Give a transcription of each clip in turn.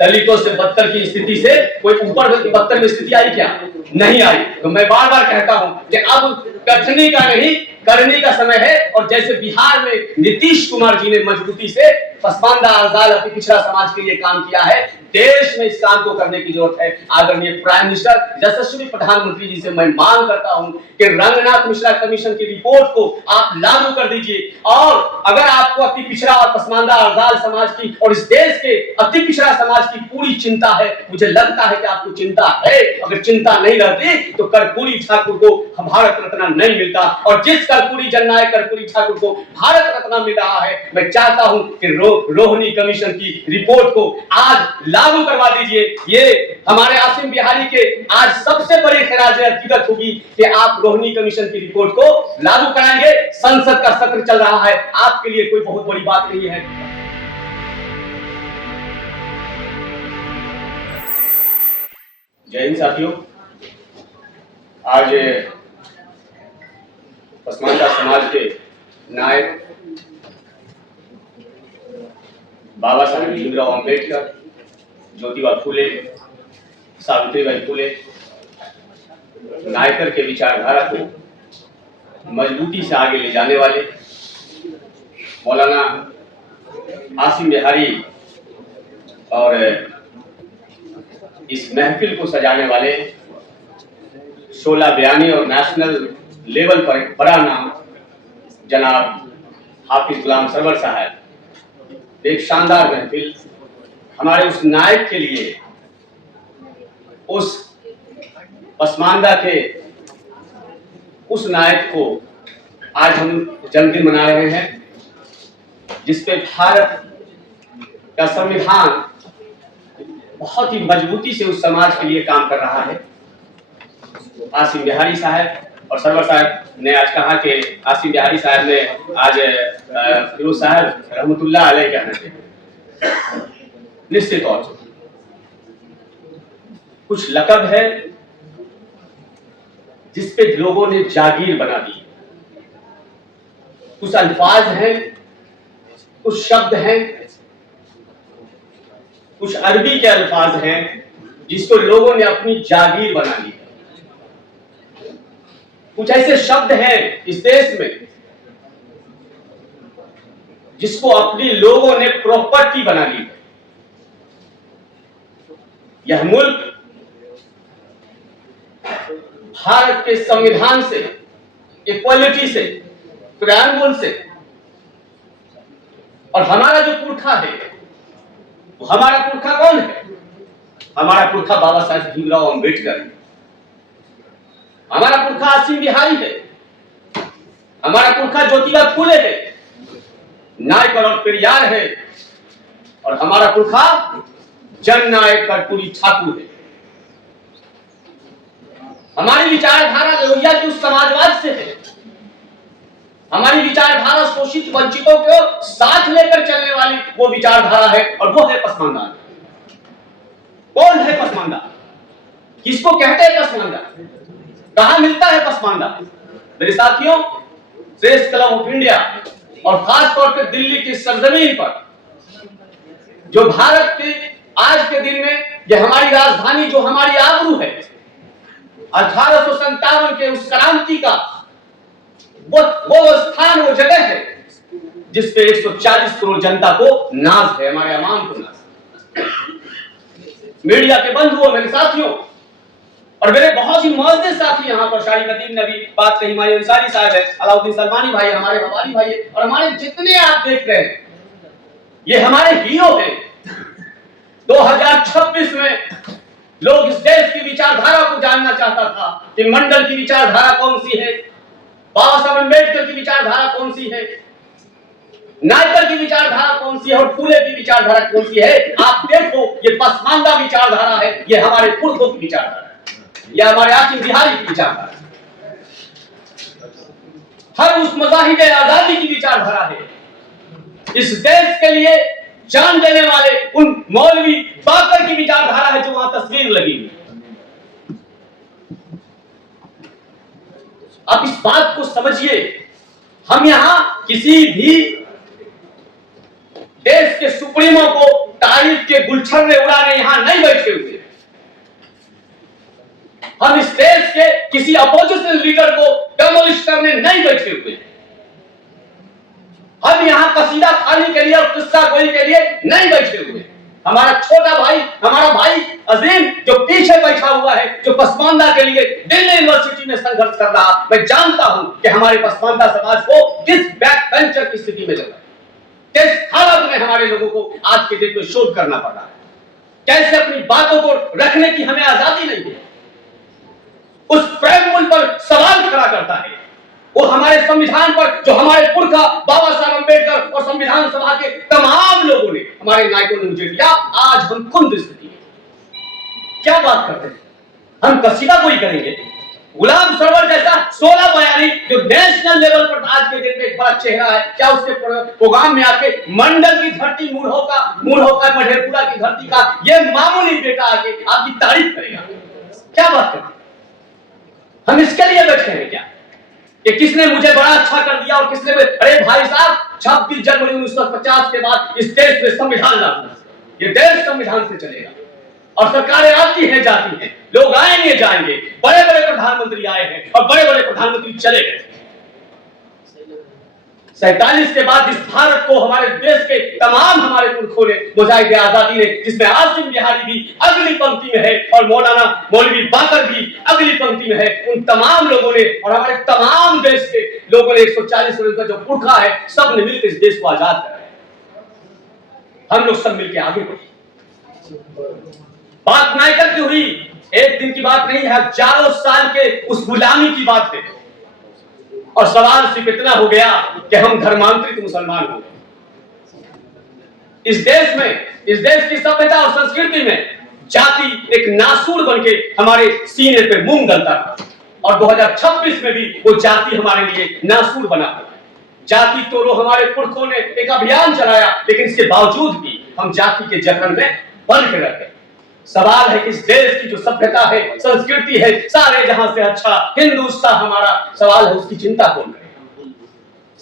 दलितों से बदतर की स्थिति से कोई ऊपर बदतर में स्थिति आई क्या? नहीं आई। तो मैं बार बार कहता हूं कि अब कथनी का नहीं करने का समय है। और जैसे बिहार में नीतीश कुमार जी ने मजबूती से पसमानदा अज़ाल अति पिछड़ा समाज के लिए काम किया है, देश में इस काम को करने की जरूरत है। आदरणीय प्राइम मिनिस्टर यशस्वी प्रधानमंत्री जी से मैं मांग करता हूं कि रंगनाथ मिश्रा कमीशन की रिपोर्ट को आप लागू कर दीजिए। और अगर आपको अति पिछड़ा और पसमानदा अज़ाल समाज की और इस देश के अति पिछड़ा समाज की पूरी चिंता है, मुझे लगता है कि आपको चिंता है, अगर चिंता नहीं रहती तो कर्पूरी ठाकुर को भारत रत्न नहीं मिलता। और जिस कर्पूरी जननायक कर्पूरी ठाकुर को भारत रत्न मिल रहा है, मैं चाहता हूं कि रोहिणी कमीशन की रिपोर्ट को आज लागू करवा दीजिए। ये हमारे आसिम बिहारी के आज सबसे बड़ी खराज हकीकत होगी कि आप रोहिणी कमीशन की रिपोर्ट को लागू कराएंगे। संसद का सत्र चल रहा है, आपके लिए कोई बहुत बड़ी बात नहीं है। जय हिंद साथियों। आज पसमानदा समाज के नायक बाबा साहेब भीमराव अंबेडकर, ज्योतिबा फूले, सावित्रीबाई फूले नायकर के विचारधारा को मजबूती से आगे ले जाने वाले मौलाना आसिम बिहारी और इस महफिल को सजाने वाले 16 बयानी और नेशनल लेवल पर एक बड़ा नाम जनाब हाफिज गुलाम सरवर साहब, एक शानदार महफिल हमारे उस नायक के लिए, उस पसमानदा के उस नायक को आज हम जन्मदिन मना रहे हैं, जिसपे भारत का संविधान बहुत ही मजबूती से उस समाज के लिए काम कर रहा है। आसिम बिहारी साहब और सरवर साहब ने आज कहा कि आसिम बिहारी साहब ने आज फिरोज साहब रहमतुल्लाह अलैह कहना चाहिए। निश्चित तौर से कुछ लक़ब है जिसपे लोगों ने जागीर बना दी, कुछ अल्फाज हैं, कुछ शब्द हैं, कुछ अरबी के अल्फाज हैं जिसको लोगों ने अपनी जागीर बना ली। कुछ ऐसे शब्द हैं इस देश में जिसको अपनी लोगों ने प्रॉपर्टी बना ली। यह मुल्क भारत के संविधान से, इक्वालिटी से, प्रियम्बल से, और हमारा जो पुरखा है, हमारा पुरखा कौन है? हमारा पुरखा बाबा साहेब भीमराव अंबेडकर है। हमारा पुरखा आसिम बिहारी है। हमारा पुरखा ज्योतिबा फूले है, नायकर और पेरियार है। और हमारा पुरखा जननायक कर्पूरी ठाकुर है। हमारी विचारधारा लोहिया की उस समाजवाद से है। हमारी विचारधारा शोषित वंचितों को साथ लेकर चलने वाली वो विचारधारा है, और वो है पसमानदा। कौन है पसमानदा? किसको कहते हैं पसमानदा? कहां मिलता है पसमानदा? मेरे साथियों, प्रेस क्लब ऑफ इंडिया और खास तौर पर दिल्ली की सरजमीन पर, जो भारत के आज के दिन में यह हमारी राजधानी, जो हमारी आबरू है, 1857 के उस क्रांति का वो स्थान, वो जगह है जिसपे 140 करोड़ जनता को नाज है, हमारे अवाम को नाज। मीडिया के बंधुओं, मेरे साथियों, और मेरे बहुत ही मौजूद साथी यहाँ पर, शाही नदीम ने भी बात कही, हमारे अंसारी साहब है, अलाउद्दीन सलमानी भाई, हमारे हमारी भाई है, और हमारे जितने आप देख रहे हैं, ये हमारे हीरो हैं। 2026 में लोग इस देश की विचारधारा को जानना चाहता था कि मंडल की विचारधारा कौन सी है, बाबा साहब अम्बेडकर की विचारधारा कौन सी है, नायकर की विचारधारा कौन सी है, और फूले की विचारधारा कौन सी है। आप देखो, ये पसमानदा विचारधारा है, ये हमारे पुरखों की विचारधारा है, ये हमारे आसिम बिहारी की विचारधारा है, हर उस मज़ाहिब आजादी की विचारधारा है। इस देश के लिए जान देने वाले उन मौलवी बाकर की विचारधारा है, जो वहां तस्वीर लगी हुई। आप इस बात को समझिए, हम यहां किसी भी देश के सुप्रीमो को तारीफ के गुलशन में उड़ाने यहां नहीं बैठे हुए। हम इस देश के किसी अपोजिशन लीडर को डेमोलिश करने नहीं बैठे हुए। हम यहां कसीदा खाने के लिए और किस्सा गोई के लिए नहीं बैठे हुए। हमारा छोटा भाई, हमारा भाई अजीम जो पीछे बैठा हुआ है, जो पसमानदा के लिए दिल्ली यूनिवर्सिटी में संघर्ष कर रहा, मैं जानता हूं कि हमारे पसमानदा समाज को किस बैक बेंचर की स्थिति में लगा, किस हालत में हमारे लोगों को आज के दिन में शोध करना पड़ रहा है, कैसे अपनी बातों को रखने की हमें आजादी नहीं है। उस प्रेममूल पर सवाल खड़ा करता है वो हमारे संविधान पर, जो हमारे पुरखा बाबा साहब अम्बेडकर और संविधान सभा के तमाम लोगों ने, हमारे नायकों ने मुझे दिया। आज हम कुंद स्थिति में क्या बात करते हैं? हम कसीदा कोई करेंगे? गुलाम सरवर जैसा 16 बयानी जो नेशनल लेवल पर आज के दिन में एक बड़ा चेहरा है, क्या उसके प्रोग्राम में आके मंडल की धरती, मूढ़ों का मधेपुरा की धरती का ये मामूली बेटा आके आपकी तारीफ करेगा? क्या बात करते? हम इसके लिए बैठे हैं क्या कि किसने मुझे बड़ा अच्छा कर दिया और किसने, अरे भाई साहब 26 जनवरी 1950 के बाद इस देश में संविधान लागू, ये देश संविधान से चलेगा और सरकारें आती हैं जाती हैं, लोग आएंगे जाएंगे, बड़े बड़े प्रधानमंत्री आए हैं और बड़े बड़े प्रधानमंत्री चले गए। 47 के बाद इस भारत को हमारे देश के तमाम हमारे पुरखों ने, मुजाहिद आजादी ने, जिसमें आसिम बिहारी भी अगली पंक्ति में है और मौलाना मौलवी बाकर भी अगली पंक्ति में है, उन तमाम लोगों ने और हमारे तमाम देश के लोगों ने 140 वर्ष का जो पुरखा है, सब ने मिलकर इस देश को आजाद कराया। हम लोग सब मिलकर आगे बढ़े। बात नहीं करती हुई, एक दिन की बात नहीं है, हजारों साल के उस गुलामी की बात है। और सवाल सिर्फ इतना हो गया कि हम धर्मांतरित मुसलमान हो गए। इस देश में, इस देश की सभ्यता और संस्कृति में जाति एक नासूर बनके हमारे सीने पे मूंग गलता था और 2026 में भी वो जाति हमारे लिए नासूर बना हुआ है। जाति तोड़ो हमारे पुरखों ने एक अभियान चलाया, लेकिन इसके बावजूद भी हम जाति के जखन में बन के रहते हैं। सवाल है कि इस देश की जो सभ्यता है, संस्कृति है, सारे जहां से अच्छा हिंदुस्तान हमारा, सवाल है उसकी चिंता कौन करेगा?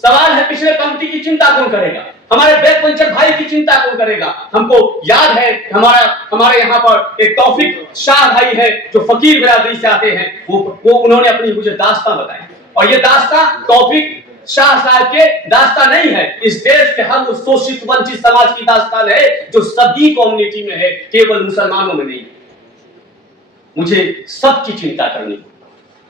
सवाल है पिछले पंक्ति की चिंता कौन करेगा? हमारे बैकपंचर भाई की चिंता कौन करेगा? हमको याद है हमारे यहाँ पर एक तौफीक शाह भाई है जो फकीर बिरादरी से आते हैं, वो उन्होंने अपनी मुझे दास्तां बताई और ये दास्तां तौफीक शाह साहब के दास्तान नहीं है, इस देश के हर उस शोषित वंचित समाज की दास्तान है जो सभी कम्युनिटी में है, केवल मुसलमानों में नहीं। मुझे सबकी चिंता करनी होगी,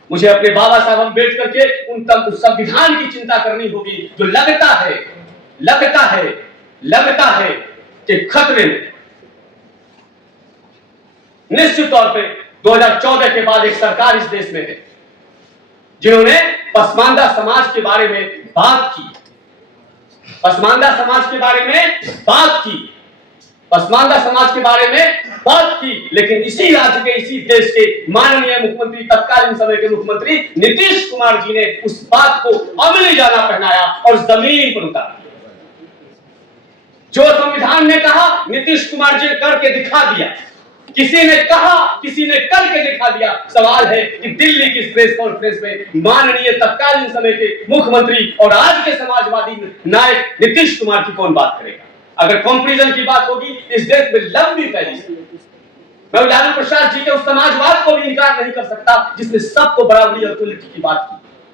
मुझे अपने बाबा साहब अम्बेडकर के उन संविधान की चिंता करनी होगी जो लगता है कि खतरे में। निश्चित तौर पे 2014 के बाद एक सरकार इस देश में है जिन्होंने पसमानदा समाज के बारे में बात की, पसमानदा समाज के बारे में बात की, पसमानदा समाज के बारे में बात की, लेकिन इसी राज्य के, इसी देश के माननीय मुख्यमंत्री, तत्कालीन समय के मुख्यमंत्री नीतीश कुमार जी ने उस बात को अमली जाना पहनाया और जमीन पर उतारा। जो संविधान ने कहा, नीतीश कुमार जी ने करके दिखा दिया। किसी ने कहा, किसी ने करके दिखा दिया। सवाल है कि दिल्ली की प्रेस कॉन्फ्रेंस में माननीय तत्कालीन समय के मुख्यमंत्री और आज के समाजवादी नायक नीतीश कुमार की कौन बात करेगा? अगर कंपैरिजन की बात होगी इस देश में लंबी फैली, मैं लालू प्रसाद जी के उस समाजवाद को भी इनकार नहीं कर सकता जिसने सबको बराबरी और इक्वलिटी की बात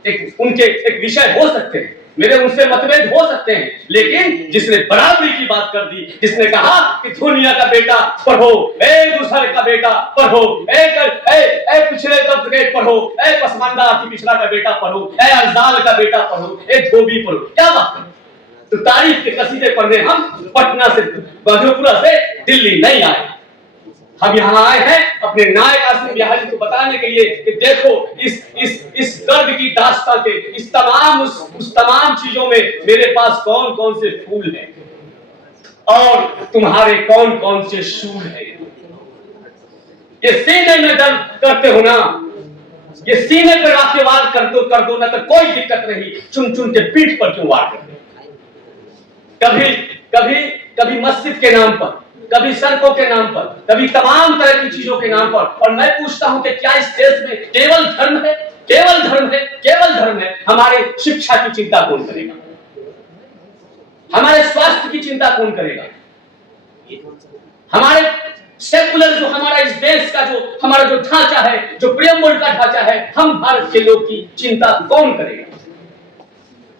की। उनके एक विषय हो सकते हैं, मेरे उनसे मतभेद हो सकते हैं, लेकिन जिसने बराबरी की बात कर दी, जिसने कहा कि दुनिया का बेटा पढ़ो, एक दूसरे का बेटा पढ़ो, एक पिछड़े तबके पढ़ो, एक पसमानदा की पिछड़ा का बेटा पढ़ो, एक अज़ाल का बेटा पढ़ो, एक धोबी पढ़ो, क्या बात है? तो तारीफ के कसीदे पढ़ने हम पटना से, मधेपुरा से दिल्ली नहीं आए। हम यहाँ आए हैं अपने नायक आसिम बिहारी को बताने के लिए कि देखो इस दर्द की दास्तां के इस तमाम उस तमाम चीजों में मेरे पास कौन कौन से फूल हैं और तुम्हारे कौन कौन से शूल हैं। ये सीने में दर्द करते हो ना, ये सीने पर आके वार कर दो ना, तो कोई दिक्कत नहीं, चुन चुन के पीठ पर क्यों वार करते? कभी मस्जिद के नाम पर, कभी सड़कों के नाम पर, कभी तमाम तरह की चीजों के नाम पर। और मैं पूछता हूं कि क्या इस देश में केवल धर्म है? केवल धर्म है? केवल धर्म है? हमारे शिक्षा की चिंता कौन करेगा? हमारे स्वास्थ्य की चिंता कौन करेगा? हमारे सेकुलर जो हमारा इस देश का जो हमारा जो ढांचा है, जो प्रियम्बल का ढांचा है, हम भारत के लोग की चिंता कौन करेगा?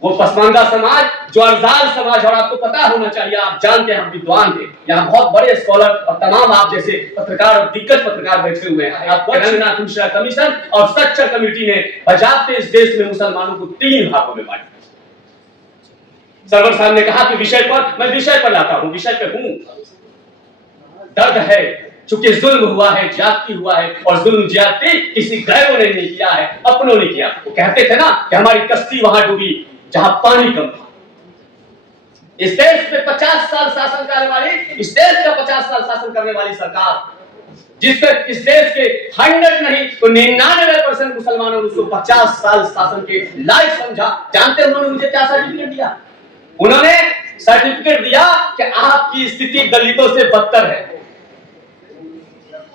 वो पसमानदा समाज, जो अरजाल समाज, और आपको पता होना चाहिए, आप जानते हैं, हम विद्वान थे, यहाँ बहुत बड़े स्कॉलर और तमाम आप जैसे पत्रकार और दिग्गज पत्रकार बैठे हुए हैं। आप रंगनाथ मिश्रा कमीशन और स्ट्रक्चर कमेटी ने बजाते इस देश में मुसलमानों को 3 भागों में बांटा। सरवर साहब ने कहा कि विषय पर, मैं विषय पर लाता हूं, विषय पे हूं। दर्द है, चूंकि जुल्म हुआ है, ज्यादती हुआ है, और जुल्म ज्यादती किसी गैरों ने नहीं किया है, अपनों ने किया। वो कहते थे ना कि हमारी कश्ती वहां डूबी जहां पानी कम था। इस देश पे 50 साल शासन करने वाली, इस देश का 50 साल शासन करने वाली सरकार, जिससे इस देश के 100 नहीं तो 99% मुसलमानों ने उसको 50 साल शासन के लायक समझा। जानते हैं उन्होंने मुझे क्या सर्टिफिकेट दिया? उन्होंने सर्टिफिकेट दिया कि आपकी स्थिति दलितों से बदतर है।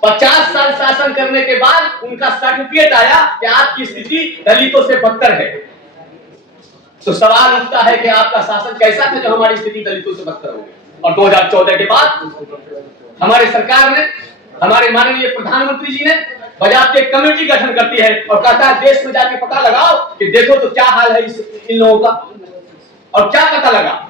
50 साल शासन करने के बाद उनका सर्टिफिकेट आया कि आपकी स्थिति दलितों से बदतर है। तो सवाल उठता है कि आपका शासन कैसा था जो हमारी स्थिति दलितों से बदतर हो गई? और 2014 के बाद हमारी सरकार ने, हमारे माननीय प्रधानमंत्री जी ने बजाते कमेटी गठन करती है और कहता है देश में जाके पता लगाओ कि देखो तो क्या हाल है इन लोगों का। और क्या पता लगा?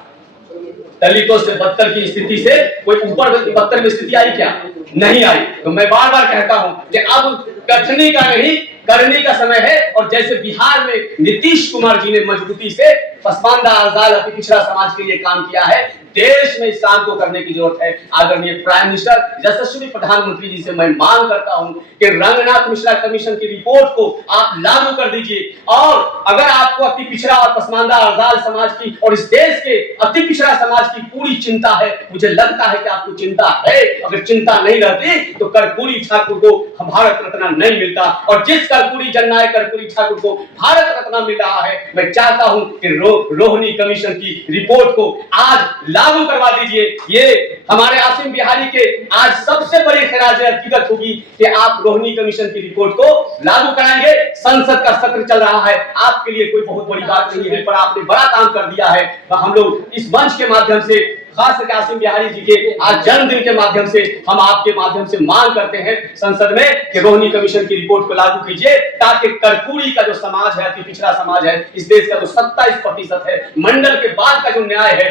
दलितों से बदतर की स्थिति से कोई ऊपर बदतर की स्थिति आई क्या? नहीं आई। तो मैं बार बार कहता हूं कि अब कथनी का नहीं, करने का समय है। और जैसे बिहार में नीतीश कुमार जी ने मजबूती से पसमानदा, अरजाल, अति पिछड़ा समाज के लिए काम किया है, देश में इस काम को करने की जरूरत है। आदरणीय प्राइम मिनिस्टर, यशस्वी प्रधानमंत्री जी से मैं मांग करता हूं कि रंगनाथ मिश्रा कमीशन की रिपोर्ट को आप लागू कर दीजिए। और अगर आपको अति पिछड़ा और पसमानदा, अरजाल समाज की और इस देश के अति पिछड़ा समाज की पूरी चिंता है, मुझे लगता है कि आपको चिंता है। अगर चिंता नहीं रहती तो कर्पूरी ठाकुर को भारत रत्न नहीं मिलता। और जिस कर्पूरी जननायक कर्पूरी ठाकुर को भारत रत्न मिल रहा है, मैं चाहता हूं कि रोहिणी कमीशन की रिपोर्ट को आज लागू करवा दीजिए। ये हमारे आसिम बिहारी के आज सबसे बड़ी खराज हकीकत होगी कि आप रोहिणी कमीशन की रिपोर्ट को लागू कराएंगे। संसद का सत्र चल रहा है, आपके लिए कोई बहुत बड़ी बात नहीं है, पर आपने बड़ा काम कर दिया है। हम लोग इस मंच के माध्यम से, खास करके आसिम बिहारी जी के आज जन्मदिन के माध्यम से, हम आपके माध्यम से मांग करते हैं संसद में कि रोहिणी कमीशन की रिपोर्ट को लागू कीजिए, ताकि कर्पूरी का जो समाज है, अति पिछड़ा समाज है, इस देश का जो 27% है, मंडल के बाद का जो न्याय है,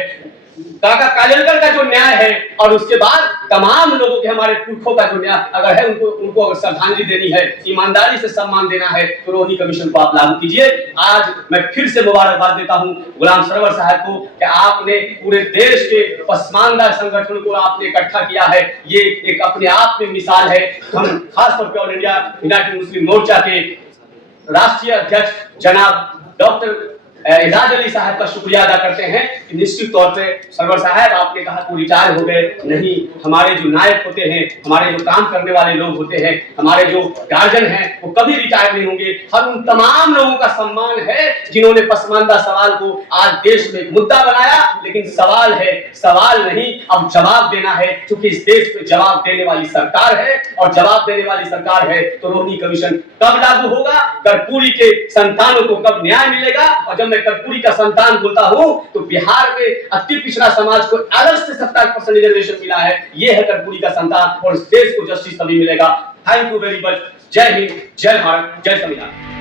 काका काजलकर का जो न्याय है, और उसके बाद तमाम लोगों के, हमारे पुरखों का जो न्याय अगर है, उनको अगर श्रद्धांजलि देनी है, ईमानदारी से सम्मान देना है, तो रोहिणी कमीशन को आप लागू कीजिए। आज मैं फिर से मुबारकबाद देता हूं गुलाम सरवर साहब को कि आपने पूरे देश के पसमानदा संगठन को आपने इकट्ठा किया है। ये एक अपने आप में मिसाल है। हम खासतौर पर ऑल इंडिया यूनाइटेड मुस्लिम मोर्चा के राष्ट्रीय अध्यक्ष जनाब डॉक्टर एजाज अली साहब का शुक्रिया अदा करते हैं कि निश्चित तौर पे सरवर साहब, आपने कहा कि रिटायर हो गए, नहीं, हमारे जो नायक होते हैं, हमारे जो काम करने वाले लोग होते हैं, हमारे जो गार्जियन हैं, वो कभी रिटायर नहीं होंगे। हम उन तमाम लोगों का सम्मान है जिन्होंने पसमानदा सवाल को आज देश में एक मुद्दा बनाया। लेकिन सवाल है, सवाल नहीं, अब जवाब देना है, क्योंकि इस देश में जवाब देने वाली सरकार है। और जवाब देने वाली सरकार है तो रोहिणी कमीशन कब लागू होगा, कर्पूरी के संतानों को कब न्याय मिलेगा। और जब मैं कर्पूरी का संतान बोलता हूं तो बिहार में अति पिछड़ा समाज को अलग से 27% रिजर्वेशन मिला है। यह है कर्पूरी का संतान, और इस देश को जस्टिस तभी मिलेगा। Thank you very much. जय हिंद, जय भारत, जय संविधान।